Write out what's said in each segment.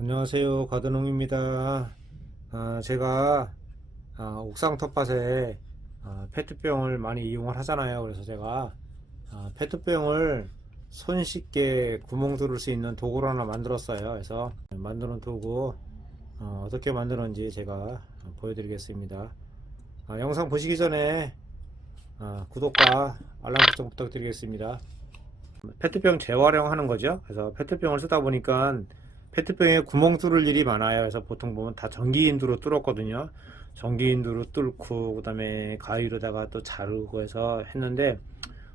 안녕하세요. 가드농입니다. 제가 옥상 텃밭에 페트병을 많이 이용을 하잖아요. 그래서 제가 페트병을 손쉽게 구멍 뚫을 수 있는 도구를 하나 만들었어요. 그래서 만드는 도구 어떻게 만드는지 제가 보여드리겠습니다. 영상 보시기 전에 구독과 알람 설정 부탁드리겠습니다. 페트병 재활용하는 거죠. 그래서 페트병을 쓰다 보니까 페트병에 구멍 뚫을 일이 많아요. 그래서 보통 보면 다 전기인두로 뚫었거든요. 전기인두로 뚫고 그 다음에 가위로다가 또 자르고 해서 했는데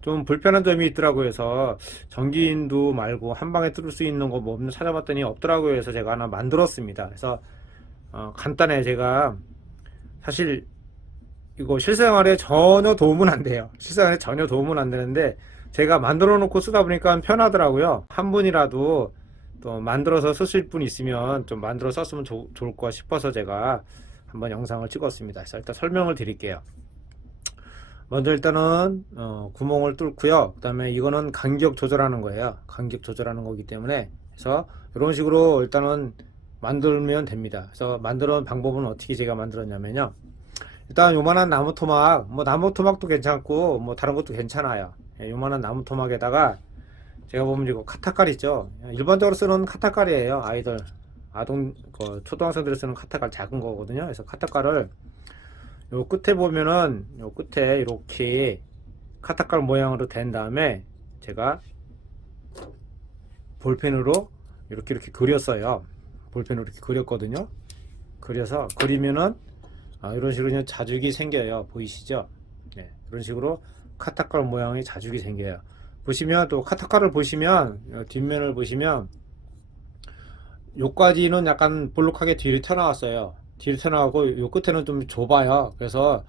좀 불편한 점이 있더라고요. 그래서 전기인두 말고 한 방에 뚫을 수 있는 거 뭐 없나 찾아봤더니 없더라고요. 그래서 제가 하나 만들었습니다. 그래서 간단해. 제가 사실 이거 실생활에 전혀 도움은 안 돼요. 실생활에 전혀 도움은 안 되는데 제가 만들어 놓고 쓰다 보니까 편하더라고요. 한 분이라도 또 만들어서 쓰실 분 있으면 좀 만들어 썼으면 좋을 것 싶어서 제가 한번 영상을 찍었습니다. 그래서 일단 설명을 드릴게요. 먼저 일단은 구멍을 뚫고요. 그 다음에 이거는 간격 조절하는 거예요. 간격 조절하는 거기 때문에 그래서 이런 식으로 일단은 만들면 됩니다. 그래서 만드는 방법은 어떻게 제가 만들었냐면요. 일단 요만한 나무 토막, 뭐 나무 토막도 괜찮고 뭐 다른 것도 괜찮아요. 요만한 나무 토막에다가 제가 보면 이거 카타칼 있죠. 일반적으로 쓰는 카타칼이에요. 초등학생들이 쓰는 카타칼 작은 거거든요. 그래서 카타칼을 요 끝에 보면은 요 끝에 이렇게 카타칼 모양으로 된 다음에 제가 볼펜으로 이렇게 그렸어요. 볼펜으로 이렇게 그렸거든요. 그려서 그리면은 이런 식으로 그냥 자죽이 생겨요. 보이시죠? 네, 이런 식으로 카타칼 모양의 자죽이 생겨요. 보시면 또 카타칼을 보시면 뒷면을 보시면 요까지는 약간 볼록하게 뒤로 튀어나왔어요. 뒤로 튀어나오고 요 끝에는 좀 좁아요. 그래서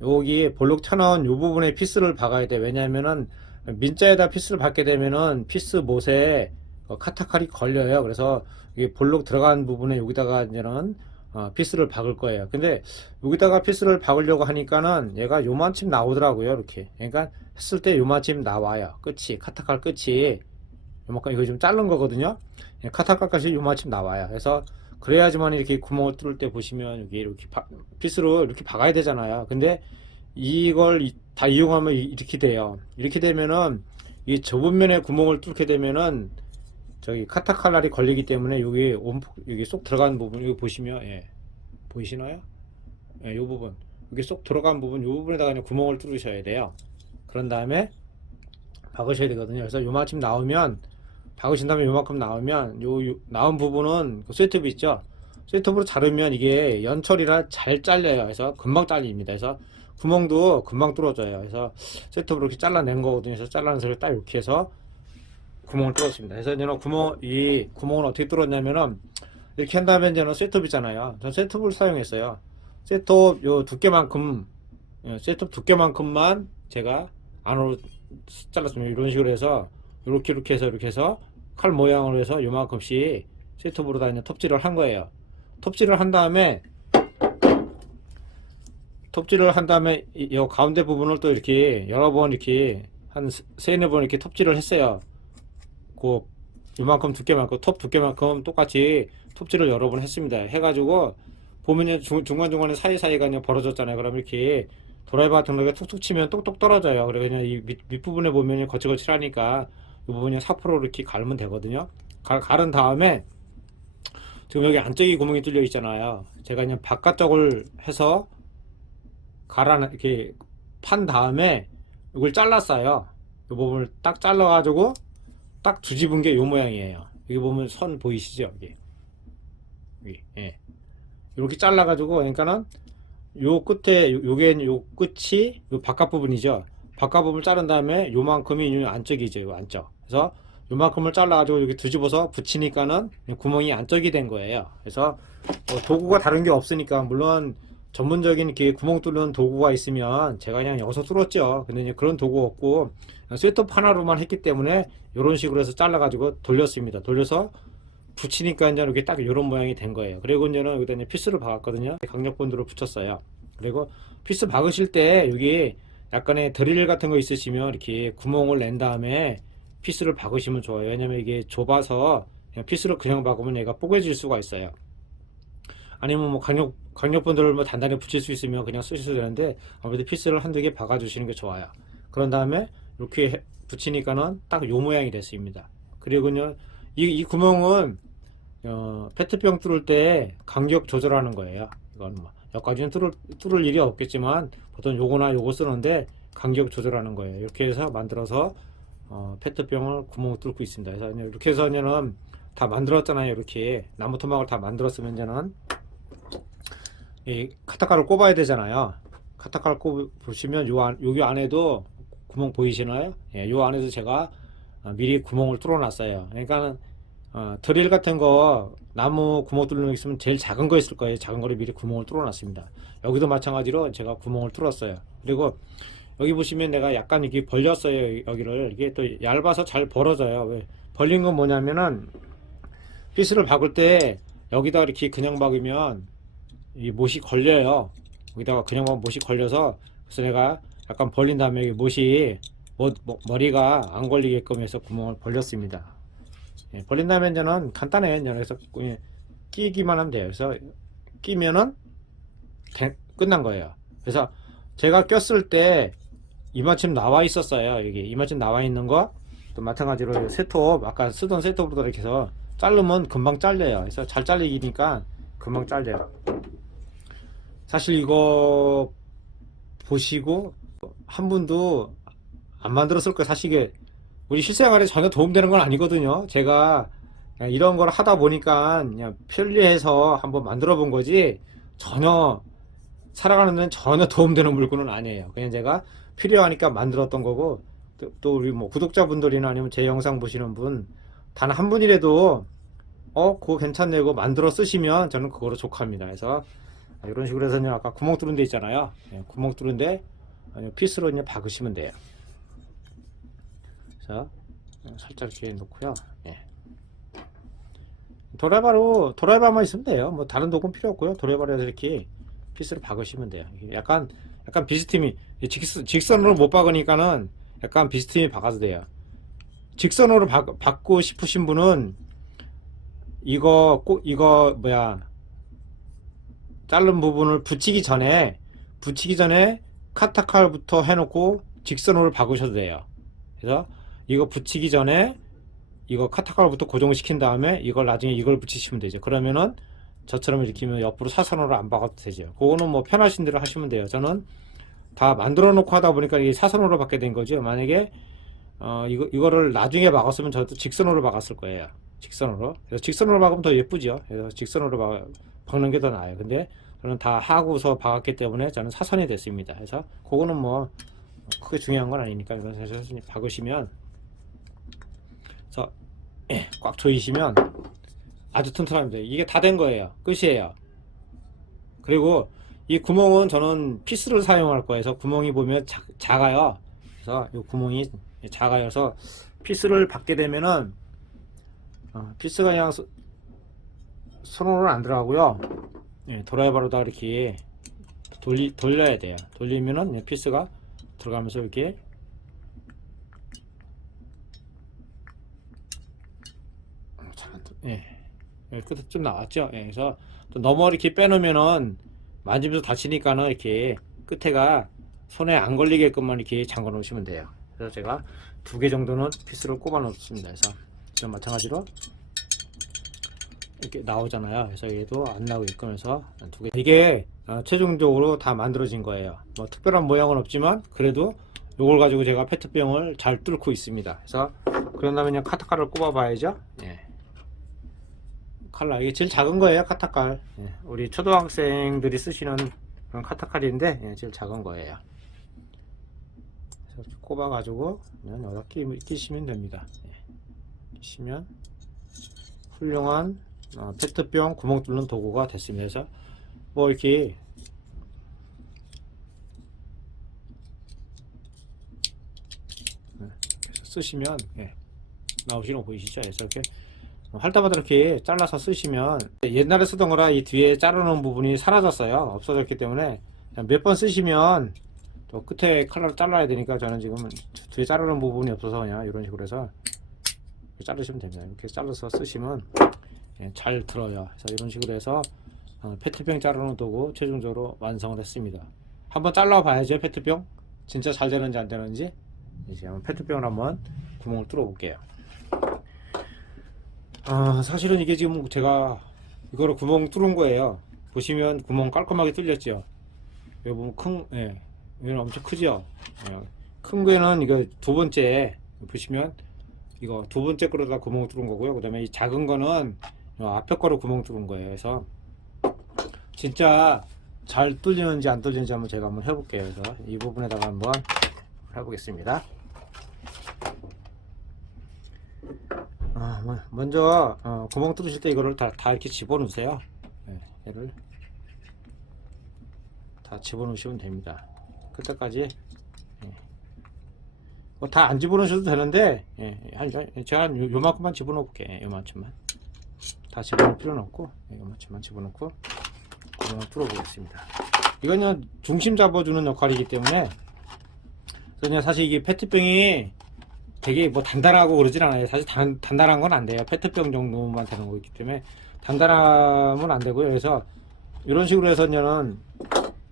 여기 볼록 튀어나온 요 부분에 피스를 박아야 돼. 왜냐면은 민자에다 피스를 박게 되면은 피스 못에 카타칼이 걸려요. 그래서 이게 볼록 들어간 부분에 여기다가 이제는 피스를 박을 거예요. 근데 여기다가 피스를 박으려고 하니까는 얘가 요만큼 나오더라고요. 이렇게. 그러니까 했을 때 요만큼 나와요. 끝이, 카타칼 끝이 요만큼, 이거 좀 자른 거거든요. 카타칼까지 요만큼 나와요. 그래서 그래야지만 이렇게 구멍을 뚫을 때 보시면 여기 이렇게 피스로 이렇게 박아야 되잖아요. 근데 이걸 다 이용하면 이렇게 돼요. 이렇게 되면은 이 좁은 면에 구멍을 뚫게 되면은 저기 카타칼날이 걸리기 때문에 여기 쏙 들어간 부분, 여기 보시면, 예, 보이시나요? 예, 요 부분, 여기 쏙 들어간 부분, 요 부분에다가 그냥 구멍을 뚫으셔야 돼요. 그런 다음에 박으셔야 되거든요. 그래서 요만큼 나오면, 박으신 다음에 요만큼 나오면, 나온 부분은 그 쇠톱 있죠? 쇠톱으로 자르면 이게 연철이라 잘 잘려요. 그래서 금방 잘립니다. 그래서 구멍도 금방 뚫어져요. 그래서 쇠톱으로 이렇게 잘라낸 거거든요. 그래서 잘라내서 딱 이렇게 해서 구멍을 뚫었습니다. 그래서 이제는 이 구멍을 어떻게 뚫었냐면은 이렇게 한 다음에 이제는 셋톱이잖아요. 전 셋톱을 사용했어요. 셋톱 요 두께만큼, 셋톱 두께만큼만 제가 안으로 잘랐습니다. 이런 식으로 해서 이렇게 해서 칼 모양으로 해서 요만큼씩 셋톱으로 다 이제 톱질을 한 거예요. 톱질을 한 다음에 이 가운데 부분을 또 이렇게 여러 번 이렇게 한 세네 번 이렇게 톱질을 했어요. 그 요만큼 두께만큼, 톱 두께만큼 똑같이 톱질을 여러 번 했습니다. 해가지고 보면 중간중간에 사이사이가 그냥 벌어졌잖아요. 그럼 이렇게 드라이버 같은 거에 툭툭 치면 똑똑 떨어져요. 그래 그냥 이 밑부분에 보면 거칠거칠하니까 이 부분이 4% 이렇게 갈면 되거든요. 갈은 다음에 지금 여기 안쪽에 구멍이 뚫려 있잖아요. 제가 그냥 바깥쪽을 해서 이렇게 판 다음에 이걸 잘랐어요. 이 부분을 딱 잘라가지고 딱 뒤집은 게 요 모양이에요. 여기 보면 선 보이시죠? 여기. 예. 이렇게 잘라가지고, 그러니까는 요 끝에, 요 끝이 요 바깥 부분이죠. 바깥 부분을 자른 다음에 요만큼이 요 안쪽이죠. 요 안쪽. 그래서 요만큼을 잘라가지고 여기 뒤집어서 붙이니까는 구멍이 안쪽이 된 거예요. 그래서 도구가 다른 게 없으니까, 물론 전문적인 이렇게 구멍 뚫는 도구가 있으면 제가 그냥 여기서 뚫었죠. 근데 이제 그런 도구 없고 쇠톱 하나로만 했기 때문에 이런 식으로 해서 잘라가지고 돌렸습니다. 돌려서 붙이니까 이제 이렇게 딱 이런 모양이 된 거예요. 그리고 이제는 여기다 이제 피스를 박았거든요. 강력본드로 붙였어요. 그리고 피스 박으실 때 여기 약간의 드릴 같은 거 있으시면 이렇게 구멍을 낸 다음에 피스를 박으시면 좋아요. 왜냐면 이게 좁아서 그냥 피스를 그냥 박으면 얘가 뽀개질 수가 있어요. 아니면 뭐 강력분들을 뭐 단단히 붙일 수 있으면 그냥 쓰셔도 되는데, 아무래도 피스를 한두 개 박아 주시는 게 좋아요. 그런 다음에 이렇게 붙이니까는 딱 요 모양이 됐습니다. 그리고요, 이 구멍은 페트병 뚫을 때 간격 조절하는 거예요. 이건 뭐 여기까지는 뚫을 일이 없겠지만 보통 요거나 요거 쓰는데 간격 조절하는 거예요. 이렇게 해서 만들어서 페트병을 구멍을 뚫고 있습니다. 그래서 이렇게 해서는 다 만들었잖아요. 이렇게 나무 토막을 다 만들었으면 이제는 이 카타카를 꼽아야 되잖아요. 카타카를 보시면 여기 안에도 구멍 보이시나요? 예, 요 안에도 제가 미리 구멍을 뚫어 놨어요. 그러니까 드릴 같은 거 나무 구멍 뚫는 거 있으면 제일 작은 거 있을 거예요. 작은 거를 미리 구멍을 뚫어 놨습니다. 여기도 마찬가지로 제가 구멍을 뚫었어요. 그리고 여기 보시면 내가 약간 이렇게 벌렸어요. 여기를. 이게 또 얇아서 잘 벌어져요. 왜? 벌린 건 뭐냐면은 피스를 박을 때 여기다 이렇게 그냥 박으면 이 못이 걸려요. 여기다가 그냥 박으면 못이 걸려서, 그래서 내가 약간 벌린 다음에 여기 못이 머리가 안 걸리게끔 해서 구멍을 벌렸습니다. 예, 벌린 다음에 이제는 간단해. 그래서 끼기만 하면 돼요. 그래서 끼면은 끝난 거예요. 그래서 제가 꼈을 때 이마침 나와 있었어요. 이게 이마침 나와 있는 거 또 마찬가지로 셋톱, 아까 쓰던 셋톱으로 이렇게 해서 자르면 금방 잘려요. 그래서 잘 잘리니까 금방 잘려요. 사실 이거 보시고 한 분도 안 만들었을 거예요. 사실 이게 우리 실생활에 전혀 도움되는 건 아니거든요. 제가 그냥 이런 걸 하다 보니까 그냥 편리해서 한번 만들어 본 거지, 전혀 살아가는 데는 전혀 도움되는 물건은 아니에요. 그냥 제가 필요하니까 만들었던 거고, 또 우리 뭐 구독자분들이나 아니면 제 영상 보시는 분 단 한 분이라도 그거 괜찮네고 만들어 쓰시면 저는 그거로 족합니다. 그래서 이런 식으로 해서 아까 구멍 뚫은 데 있잖아요. 예, 구멍 뚫은 데 피스로 그냥 박으시면 돼요. 그래서 살짝 이렇게 놓고요. 예. 도라이바만 있으면 돼요. 뭐 다른 도구는 필요 없고요. 도라이바로 해서 이렇게 피스를 박으시면 돼요. 약간 비스듬히 직선으로 못 박으니까는 약간 비스듬히 박아도 돼요. 직선으로 박고 싶으신 분은 이거 뭐야, 자른 부분을 붙이기 전에 카타칼부터 해놓고 직선으로 박으셔도 돼요. 그래서 이거 붙이기 전에 이거 카타칼부터 고정을 시킨 다음에 이걸 나중에 이걸 붙이시면 되죠. 그러면은 저처럼 이렇게 옆으로 사선으로 안 박아도 되죠. 그거는 뭐 편하신 대로 하시면 돼요. 저는 다 만들어 놓고 하다 보니까 이게 사선으로 박게 된 거죠. 만약에 이거를 나중에 박았으면 저도 직선으로 박았을 거예요. 직선으로. 그래서 직선으로 박으면 더 예쁘죠. 그래서 직선으로 박는 게 더 나아요. 근데 저는 다 하고서 박았기 때문에 저는 사선이 됐습니다. 그래서 그거는 뭐 크게 중요한 건 아니니까 그래서 박으시면, 그래서 꽉 조이시면 아주 튼튼합니다. 이게 다 된 거예요. 끝이에요. 그리고 이 구멍은 저는 피스를 사용할 거예요. 그래서 구멍이 보면 작아요. 그래서 이 구멍이 작아서 피스를 박게 되면은 피스가 그냥 손으로는 안 들어가고요. 예, 드라이버로다 이렇게 돌려야 돼요. 돌리면은 피스가 들어가면서 이렇게 끝에 좀 나왔죠. 예, 그래서 또 너무 이렇게 빼놓으면은 만지면서 다치니까는 이렇게 끝에가 손에 안 걸리게끔만 이렇게 잠궈 놓으시면 돼요. 그래서 제가 2개 정도는 피스를 꼽아 놓습니다. 그래서 이런 마찬가지로 이렇게 나오잖아요. 그래서 얘도 안 나오게끔 해서 2개. 이게 최종적으로 다 만들어진 거예요. 뭐 특별한 모양은 없지만 그래도 요걸 가지고 제가 페트병을 잘 뚫고 있습니다. 그래서 그런다면 그냥 카타칼을 꼽아 봐야죠. 예. 칼라, 이게 제일 작은 거예요. 카타칼. 예. 우리 초등학생들이 쓰시는 그런 카타칼인데, 예, 제일 작은 거예요. 그래서 꼽아 가지고 그냥 여기다 끼시면 됩니다. 예. 끼시면 훌륭한 페트병 구멍 뚫는 도구가 됐습니다. 그래서 뭐 이렇게 쓰시면 나오시는 거 보이시죠? 그래서 이렇게 할 때마다 이렇게 잘라서 쓰시면, 옛날에 쓰던 거라 이 뒤에 자르는 부분이 사라졌어요. 없어졌기 때문에 몇 번 쓰시면 또 끝에 칼로 잘라야 되니까 저는 지금 뒤에 자르는 부분이 없어서 그냥 이런 식으로 해서 이렇게 자르시면 됩니다. 이렇게 잘라서 쓰시면 잘 들어요. 그래서 이런 식으로 해서 페트병 자르는 도구 최종적으로 완성을 했습니다. 한번 잘라 봐야죠. 페트병 진짜 잘 되는지 안 되는지. 이제 한번 페트병을 한번 구멍을 뚫어 볼게요. 사실은 이게 지금 제가 이거로 구멍 뚫은 거예요. 보시면 구멍 깔끔하게 뚫렸죠. 여기 보면 이건 엄청 크죠. 큰 거는 이거 두 번째 보시면 이거 두 번째 거로다 구멍 뚫은 거고요. 그 다음에 이 작은 거는 앞에 거로 구멍 뚫은 거예요. 그래서 진짜 잘 뚫리는지 안 뚫리는지 한번 제가 한번 해볼게요. 그래서 이 부분에다가 한번 해보겠습니다. 먼저 구멍 뚫으실 때 이거를 다 이렇게 집어넣으세요. 얘를 다 집어넣으시면 됩니다. 그때까지 다 안 집어넣으셔도 되는데 제가 요만큼만 집어넣어 볼게요. 요만큼만 다 집어넣을 필요는 없고 요만큼만 집어넣고 구멍을 뚫어 보겠습니다. 이거는 중심 잡아주는 역할이기 때문에 그냥 사실 이게 페트병이 되게 뭐 단단하고 그러진 않아요. 사실 단단한 건 안 돼요. 페트병 정도만 되는 거기 때문에 단단하면 안 되고요. 그래서 이런 식으로 해서는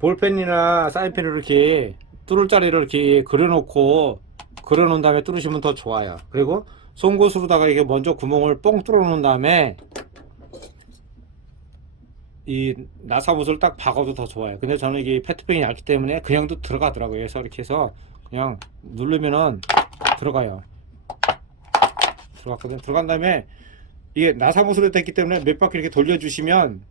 볼펜이나 사인펜으로 이렇게 뚫을 자리를 이렇게 그려놓고 그려놓은 다음에 뚫으시면 더 좋아요. 그리고 송곳으로다가 이게 먼저 구멍을 뻥 뚫어 놓은 다음에 이 나사못을 딱 박아도 더 좋아요. 근데 저는 이게 페트병이 얇기 때문에 그냥도 들어가더라고요. 그래서 이렇게 해서 그냥 누르면은 들어가요. 들어갔거든요. 들어간 다음에 이게 나사못으로 됐기 때문에 몇 바퀴 이렇게 돌려주시면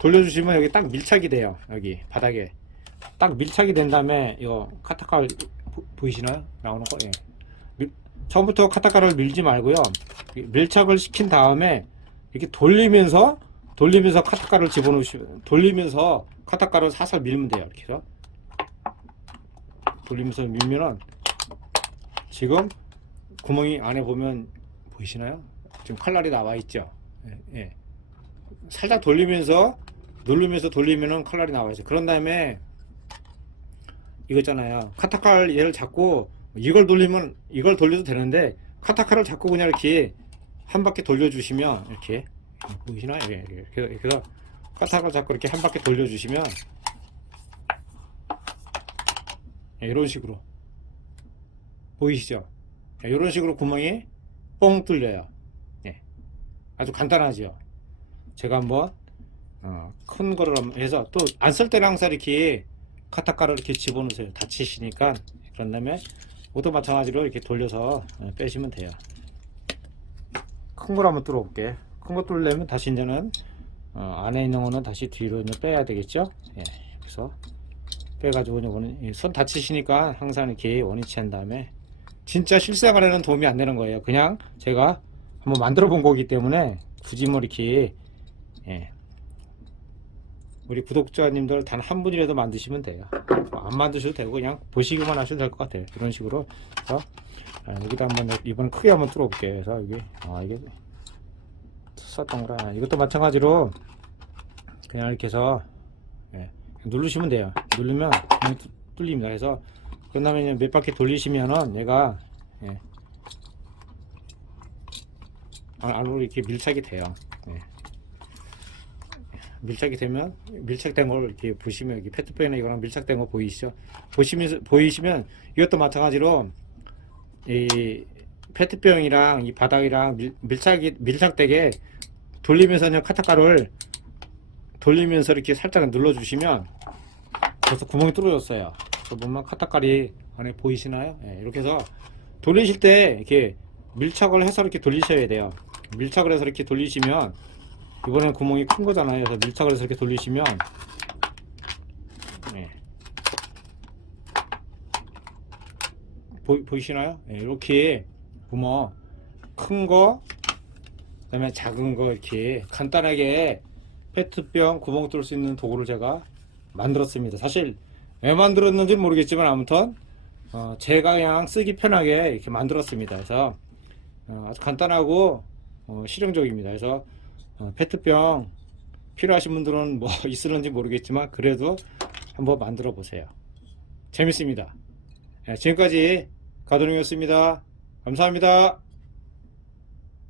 돌려주시면 여기 딱 밀착이 돼요. 여기 바닥에 딱 밀착이 된 다음에 이거 카타칼 보이시나요? 나오는 거. 처음부터 카타칼을 밀지 말고요. 밀착을 시킨 다음에 이렇게 돌리면서 카타칼을 집어넣으시면 돌리면서 카타칼을 살살 밀면 돼요. 이렇게 해서 돌리면서 밀면은 지금 구멍이 안에 보면 보이시나요? 지금 칼날이 나와 있죠. 살짝 돌리면서 누르면서 돌리면은 칼날이 나와 있어요. 그런 다음에 이거 있잖아요. 카타칼 얘를 잡고 이걸 돌리면 이걸 돌려도 되는데 카타칼을 잡고 그냥 이렇게 한 바퀴 돌려주시면 이렇게 보이시나요? 이렇게 해서 카타칼 잡고 이렇게 한 바퀴 돌려주시면 이런 식으로 보이시죠? 이런 식으로 구멍이 뻥 뚫려요. 아주 간단하죠. 제가 한번 큰 거를 해서 또 안 쓸 때는 항상 이렇게 카타칼을 이렇게 집어넣으세요. 다치시니까. 그런 다음에 모두 마찬가지로 이렇게 돌려서 빼시면 돼요. 큰 걸 한번 뚫어 볼게. 큰 거 뚫으려면 다시 이제는 안에 있는 거는 다시 뒤로 이제 빼야 되겠죠. 그래서 빼가지고 이거는 손 다치시니까 항상 이렇게 원위치 한 다음에 진짜 실생활에는 도움이 안 되는 거예요. 그냥 제가 한번 만들어 본 거기 때문에 굳이 뭐 이렇게 우리 구독자님들 단 한 분이라도 만드시면 돼요. 안 만드셔도 되고 그냥 보시기만 하셔도 될 것 같아요. 이런 식으로 해서 여기다 한번 이번엔 크게 한번 뚫어 볼게요. 그래서 여기 이게 썼던 거라 이것도 마찬가지로 그냥 이렇게 해서 누르시면 돼요. 누르면 그냥 뚫립니다. 그래서 그 다음에 몇 바퀴 돌리시면은 얘가 안으로 이렇게 밀착이 돼요. 밀착이 되면 밀착된 걸 이렇게 보시면 여기 페트병이나 이거랑 밀착된 거 보이시죠? 보이시면 이것도 마찬가지로 이 페트병이랑 이 바닥이랑 밀착되게 돌리면서 그냥 카타칼을 돌리면서 이렇게 살짝 눌러주시면 벌써 구멍이 뚫어졌어요. 그래서 보면 카타칼이 안에 보이시나요? 이렇게 해서 돌리실 때 이렇게 밀착을 해서 이렇게 돌리셔야 돼요. 밀착을 해서 이렇게 돌리시면 이번엔 구멍이 큰 거잖아요. 그래서 밀착을 해서 이렇게 돌리시면 보이시나요? 이렇게 구멍 큰 거, 그 다음에 작은 거 이렇게 간단하게 페트병 구멍 뚫을 수 있는 도구를 제가 만들었습니다. 사실 왜 만들었는지는 모르겠지만 아무튼 제가 그냥 쓰기 편하게 이렇게 만들었습니다. 그래서 아주 간단하고 실용적입니다. 그래서 페트병 필요하신 분들은 뭐 있을는지 모르겠지만 그래도 한번 만들어 보세요. 재밌습니다. 지금까지 가도룡이었습니다. 감사합니다.